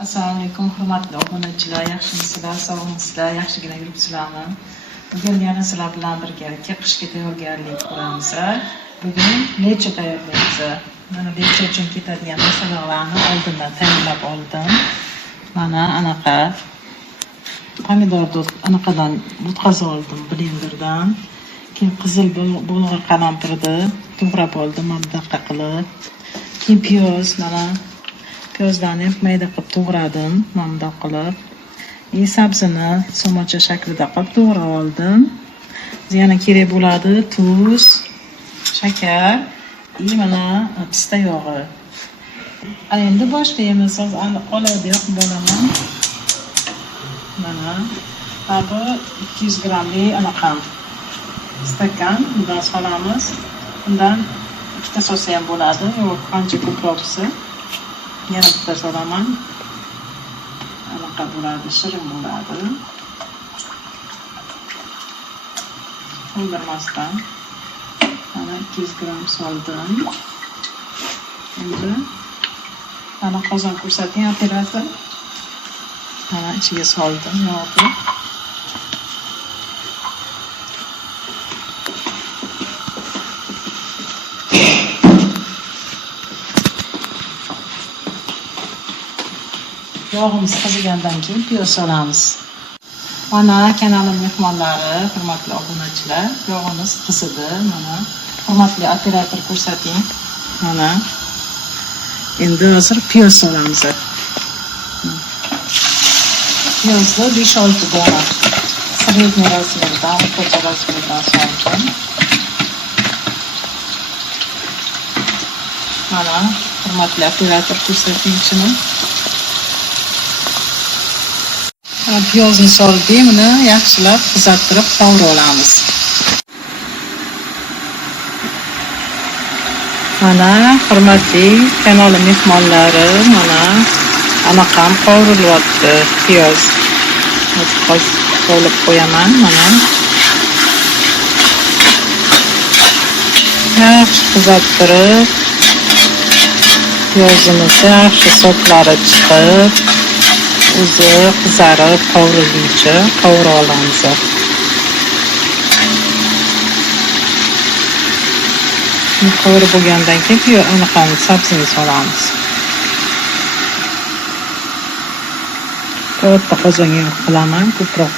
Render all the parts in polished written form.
Assalomu alaykum, hurmatli obunachilar, yaxshimisizlar, sog'misizlar, yaxshigina yuribsizlarmi? Bugun yana sizlar bilan birgalikda qishga tayyorgarlik ko'ramiz. Bugun lecha tayyorlaymiz. Mana lecha uchun ketadigan narsalarni oldindan tayyorlab oldim. Mana anaqa pomidorni anaqadan o'tkazib oldim blenderdan. Keyin qizil bulg'or qalampirni to'g'rab oldim mana bunaqa qilib. Keyin piyoz, mana piyozlarni mayda qilib to'g'radim mana bunday qilib. Sabzini so'macha shaklida qilib to'g'rab oldim. Yana kerak bo'ladi tuz, shakar, mana pista yog'i. Endi boshlaymiz. Qoladi yoqib olaman. Mana bu 200 grammlik anaqa stakan bundan solamiz. Bundan ikkita solsa ham bo'ladi, yo'q qancha ko'proq bo'lsa. Yana bitta solaman. Anaqa bo'ladi, shirin bo'ladi. To'ldirmasdan. Mana 200 gram soldim. Endi mana qozon ko'rsating operator. Mana ichiga soldim yog'ni. Yog'imiz qizigandan keyin piyoz solamiz. Mana kanalim mehmonlari, hurmatli obunachilar, yog'imiz qizidi. Mana hurmatli operator ko'rsating. Mana endi hozir piyoz solamiz. Piyozni 5-6 dona sredniy razmerdan, o'rtacha razmerdan soldim. Mana hurmatli operator ko'rsating ichini. Piyozni soldik, buni yaxshilab qizartirib qovurib olamiz. Mana hurmatli kanalim mehmonlari, mana anaqam qovurilyapti piyoz. Hozir solib qo'yaman, mana. Yaxshi qizartirib, piyozimiz yaxshi so'tlari chiqib, o'zi qizarib qovurilguncha qovurib olamiz. Qovurib bo'lgandan keyin anaqani sabzini solamiz. Katta qozonga qilaman, ko'proq.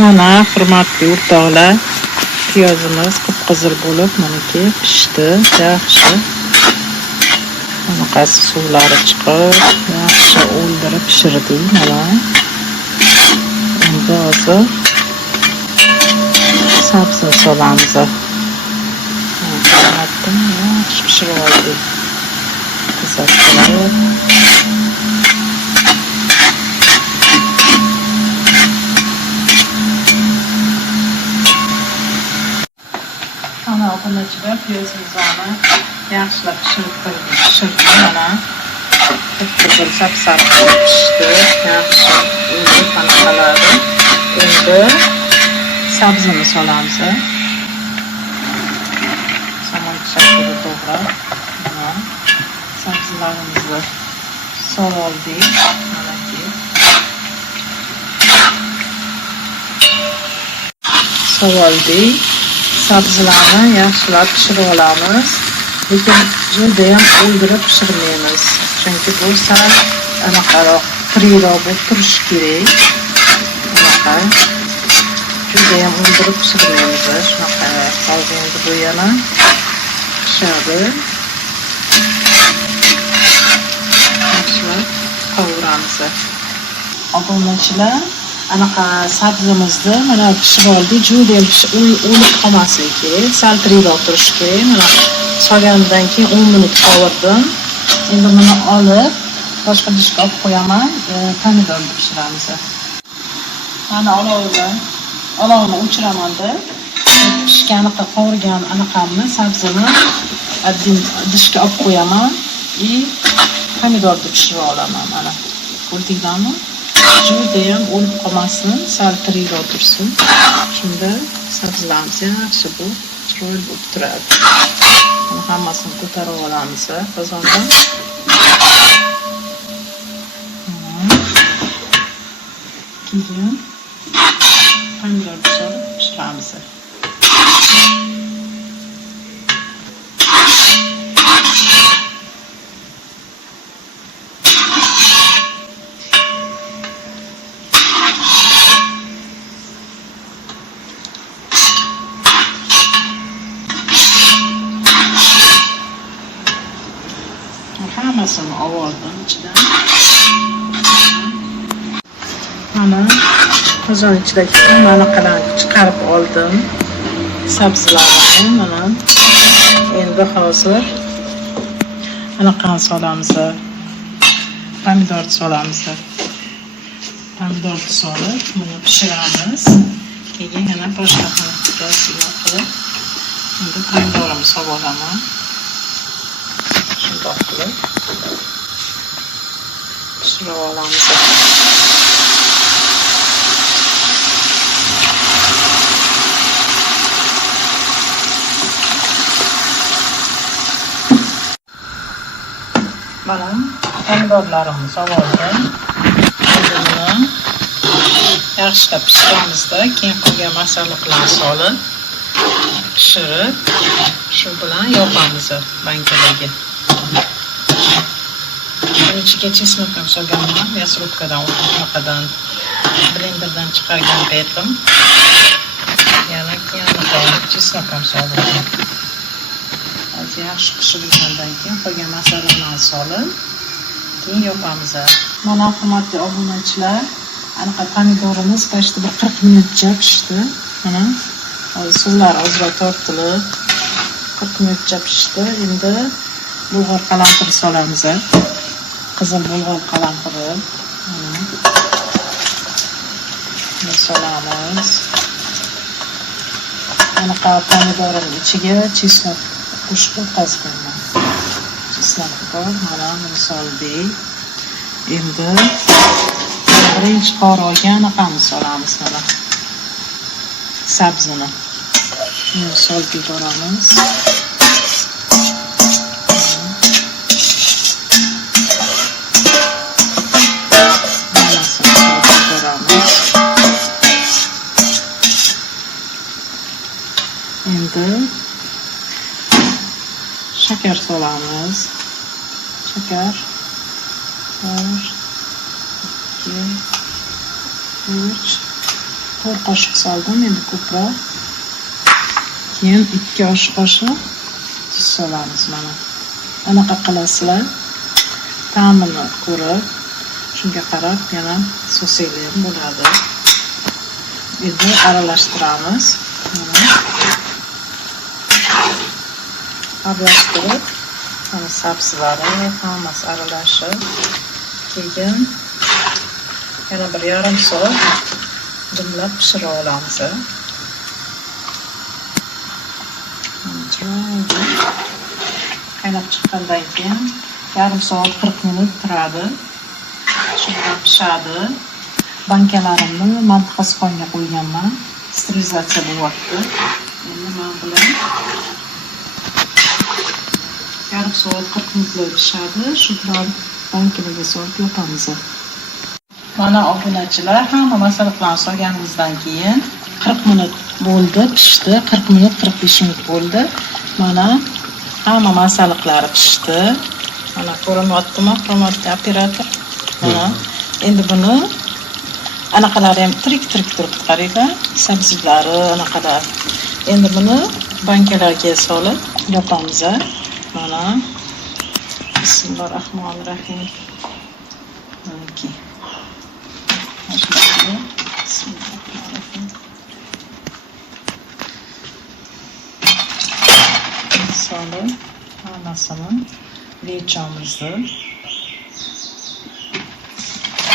Mana hurmatli o'rtoqlar, piyozimiz qip-qizil bo'lib, manaki pishdi, yaxshi. Anaqasi suvlari chiqib, yaxshi o'ldirib pishirdik, mana. Endi hozir sabzini solamiz. Yaxshi pishirib oldik. Qizartirib. Obunachilar piyozimizni yaxshilab pishirdim, mana. Qizil sap-sariq pishdi, yaxshi o'lib qanaqaladi. Endi sabzini solamiz. So'macha shaklida to'g'rab, mana sabzilarimizni solib oldik, mana ki. Solib oldik. Sabzilarni yaxshilab pishirib olamiz, lekin juda ham o'ldirib pishirmaymiz, chunki bu sal anaqaroq tiriroq bo'lib turishi kerak. Anaqa juda ham o'ldirib pishirmaymiz, shunaqa. Hozir endi bu yana pishadi. Yaxshilab qovuramiz. Obunachilar, anaqa sabzimizni mana pishirib oldik, juda ham o'lib qolmasligi kerak, sal tiriroq turishi kerak. Mana solgandan keyin 10 minut qovurdim. Endi buni olib boshqa idishga olib qo'yaman, pomidorni pishiramiz. Mana olovni o'chiraman-da. Pishganiga qovurgan anaqamni, sabzini idishga olib qo'yaman, pomidorni pishirib olaman, mana. Ko'rdinglarmi? Judayam o'lib qolmasin, sal tirikroq tursin. Shunda sabzilarimiz yaxshi bo'lib, chiroyli bo'lib turadi. Buni hammasini ko'tarib olamiz qozondan. Keyin pomidor solib pishiramiz. Hammasini oldim ichidan. Mana qozon ichidagi malaqalarni chiqarib oldim. Sabzilarni mana endi hozir anaqani solamiz. Pomidorni solamiz. Pomidorni solib, buni pishiramiz. Keyin yana boshqa qilib qilib endi pomidorni solib olaman. Shundoq qilib pishirib olamiz. Mana pomidorlarimizni solib oldim. Buni yaxshilab pishiramizda, keyin qolgan masalliqlarni solib pishirib, shu bilan yopamiz bankalarga. Bunun ichiga chesnak ham solganman, мясорубкаdan, uloqadan, blenderdan chiqargan paytim. Yana keyin chesnak ham soldim. Hozir yaxshi pishirilgandan keyin qolgan masalliqlarni solib, keyin yopamiz. Mana hurmatli obunachilar, anaqa pomidorimiz почти bir 40 minutcha pishdi. Mana suvlar ozroq tortilib 40 minutcha pishdi. Endi bulg'or qalampiri solamiz. Qizil bulg'or qalampiri. Buni solamiz. Anaqa pomidorning ichiga chesnak qo'shib o'tkazganman. Chesnak bor, mana buni soldik. Endi birinchi qora anaqani solamiz mana. Sabzini. Buni solib yuboramiz. Endi shakar solamiz. Shakar 1, 2, 3, 4 qoshiq soldim, endi ko'proq. Keyin 2 osh qoshiq tuz solamiz mana. Anaqa qilasizlar. Ta'mini ko'rib, shunga qarab yana sosinglar bo'ladi. Endi aralashtiramiz. Aralashtirib, mana sabzilari hammasi aralashib, keyin yana 1,5 soat dimlab pishira olamiz. Qaynab chiqqandan keyin 1,5 soat 40 minut turadi. Shunday pishadi. Bankalarimni mantiqasqonga qo'yganman. Sterilizatsiya bo'lyapti. Endi men bilan 1,5 soat 40 minutlar pishadi. Shu bilan bankalarga solib yopamiz. Mana obunachilar, hamma masalliqlarni solganimizdan keyin 40 minut bo'ldi, pishdi. 40 minut, 45 minut bo'ldi. Mana hamma masalliqlari pishdi. Mana ko'rinyaptimi, hurmatli operator? Mana endi buni anaqalari ham tirik turibdi, qaranglar. Sabzilari anaqalar. Endi buni bankalarga solib yopamiz. Mana Bismillahirrahmanirrahim. Okay. Bismillahirrahmanirrahim. Solib hammasini lechamizni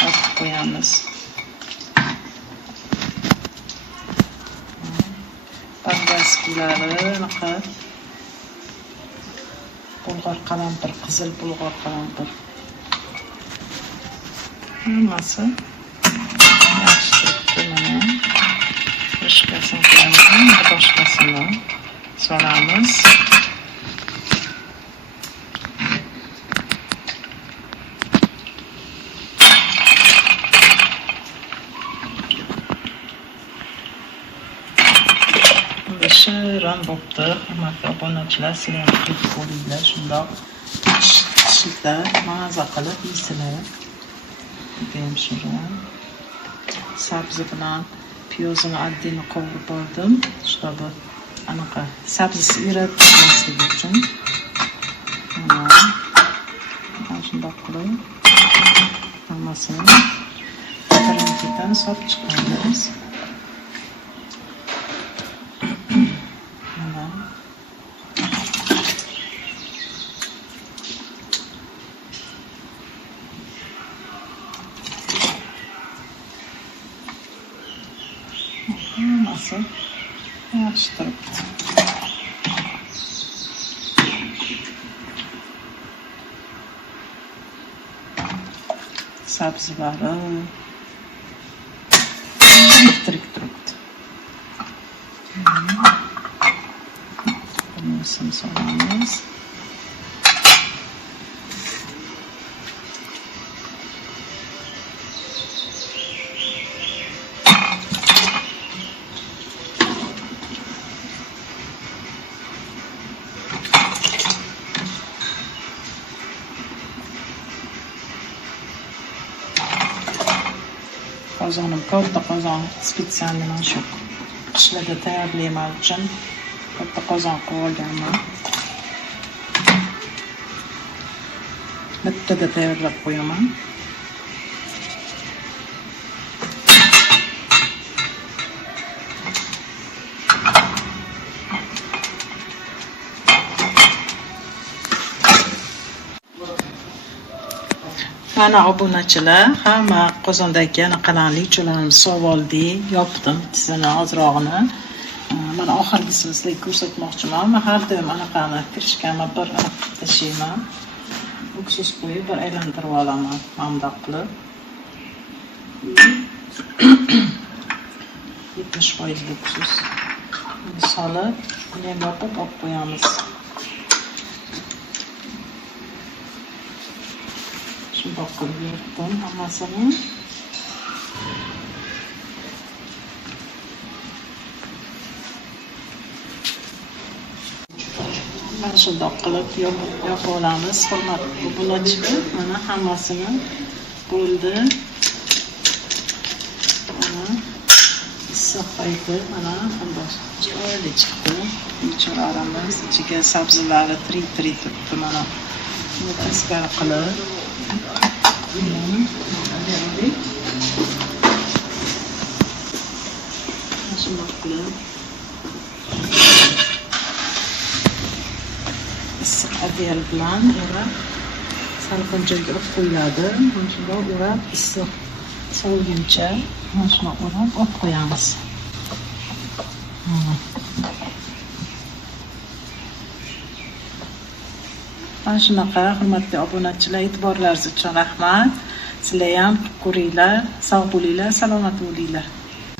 olib qo'yamiz. Bolgarskilari anaqa bulg'or qalampir, qizil bulg'or qalampir. Hammasi boshqasini qo'yamiz, boshqasini solamiz. Shirin bo'pti. Hurmatli obunachilar, sizlar ham qilib ko'ringlar. Shundoq pishishda maza qilib yeysizlar. Judayam shirin. Sabzi bilan piyozini oddini qovurib oldim. Чтобы anaqa sabzisi erib chiqmasligi uchun. Mana shundoq qilib hammasini birin-ketin solib chiqamiz. Hammasi yaxshi turibdi. Sabzilari tirik turibdi. Bunisini solamiz. Qozonim katta qozon, spetsialniy mana shu qishlarda tayyorlayman uchun katta qozon qilib olganman. Bittada tayyorlab qo'yaman. Mana obunachilar, hamma qozondagi anaqalarni uchalarni sovoldik, yopdim tizini ozrog'ini. Mana oxirgisini sizlarga ko'rsatmoqchiman. Men har doim anaqani kirishganman, bir tashlayman. Uksus qo'yib bir aylantirib olaman, mana bundoq qilib. 70% uksus. Solib, buni ham yopib olib qo'yamiz. Shundoq qilib yurtdim hammasini. Mana shundoq qilib yopib olamiz. Hurmatli obunachilar, mana hammasini bo'ldi. Mana issiq payti mana bunday chiroyli chiqdi. Ichiramiz, ichiga sabzilari tri turibdi mana. Buni teskari qilib shundoq qilib issiq adyal bilan o'rab salqin joyga olib qo'yiladi. Mana shundoq o'rab issiq soviguncha mana shundoq o'rab olib qo'yamiz. Mana shunaqa, hurmatli obunachilar, e'tiborlaringiz uchun rahmat. Sizlar ham ko'ringlar, sog' bo'linglar, salomat bo'linglar.